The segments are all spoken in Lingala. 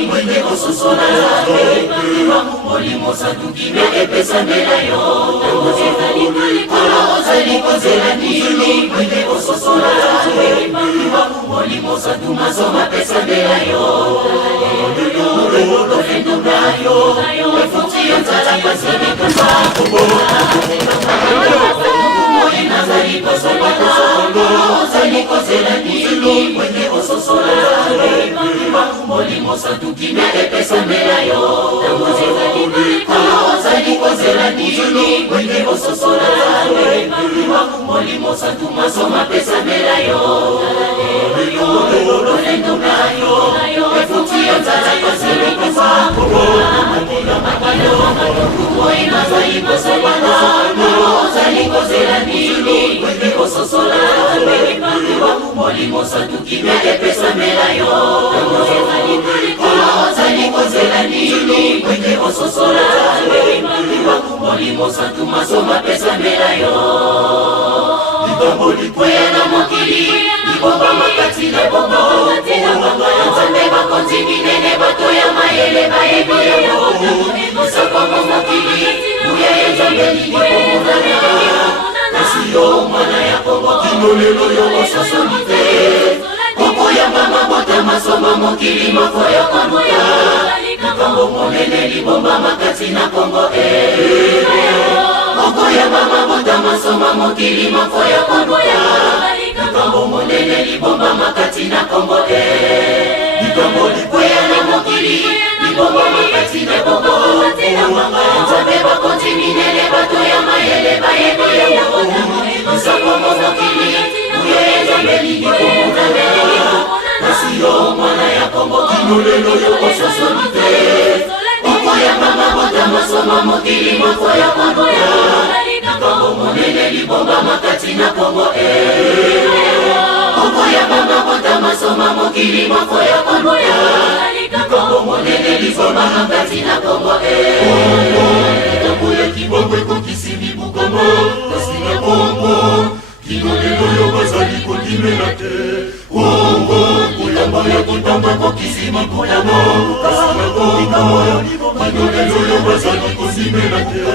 mwenge ososola molimo satukina epesa mbela yo ozali kozela nini mwenge ososola molimo satumasoma pesa mbela yo lofendo nayo efuti yo nzala kwasini kambako nazali kosokola ozali kozela nini mwenge ososola molimo satukina epesa mbela yo ozali kozela nini mwenge ososola molimo satumasoma pesa mbela yo lolendo nayo efuti yo nzala kwasini kambako nazali kosokola ozali kozela nini mwenge ososola molimo satukina epesa mbela yo ozali kozela nini mwenge ososola molimo satumasoma pesa mbela yo likambo likwea na mokili libomba makati na bongo nzambe bakonzi minene bato ya mayele bayebi yango isakomo mokili buya ya nzambe lilikomona kasi yo mwana ya kongo kino lelo yo ososoli te koko ya mama bota masoma mokili moko ya konuka likambo monene libomba makati na kongo koko ya mama bota masoma mokili moko ya konuka likambo monene libomba makati na kongo likambo likwea na mokili libomba makati na kongo nzambe bakonzi minene bato ya mayele bayebi yango isakomo mokili buya ya nzambe lilikomona kasi yo mwana ya kongo kino lelo yo ososoli te koko ya mama bota masoma mokili moko ya konuka likambo monene libomba makati na kongo koko ya mama bota masoma mokili moko ya konuka likambo monene libomba makati na kongo likambo ya kibongo ekokisi libukomo kasi na kongo kino lelo yo bazali kondimela te kuyamba ya kotamba ekokisi libukomo kasi na kongo kino lelo yo bazali kondimela te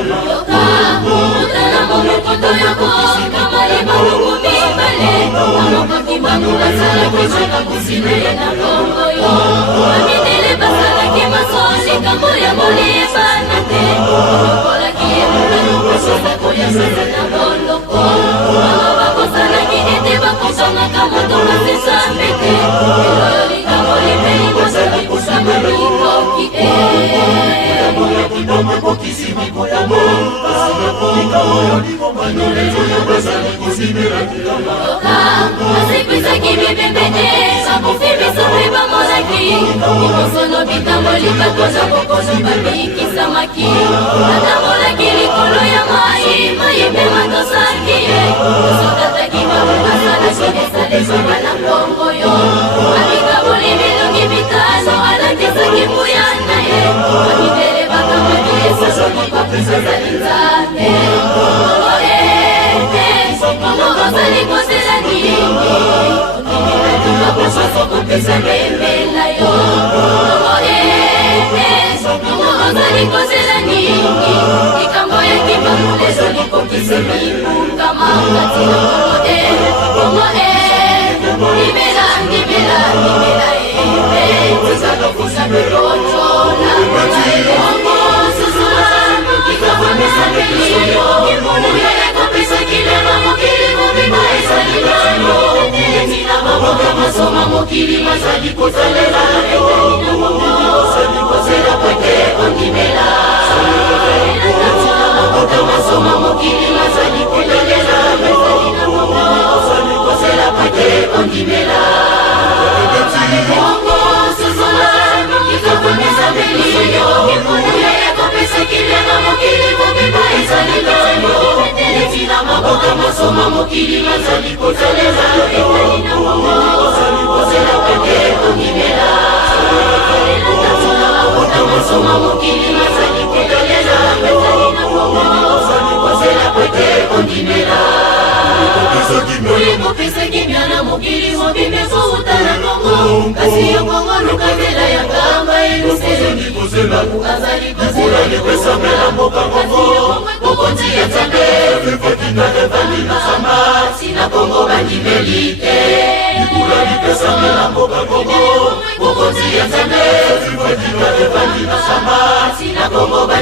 mokili mazali kozalela ozali kozela pwete ondimela masoma mokili mazali kozalela ozali kozela pwete ondimela kongo sosola ikakomeza belio uya yakopesa kiliana mokili mobimba ezali nayo etina maboka masoma mokili mazali kozalela ozali kozela pwete ondimela masoma mokili mazali kozalela ozali kozela pwete ondimela kopesa kimya na mokili mobimba ezouta na kongo kasi yo kongo lukavela ya kamba Libula lipesa mela mboka Kongo Bokonzi ya Nzambe Vivakina evani na sama Sina Kongo bandimelite Libula lipesa mela mboka Kongo Bokonzi ya Nzambe Vivakina evani na sama Sina Kongo bandimelite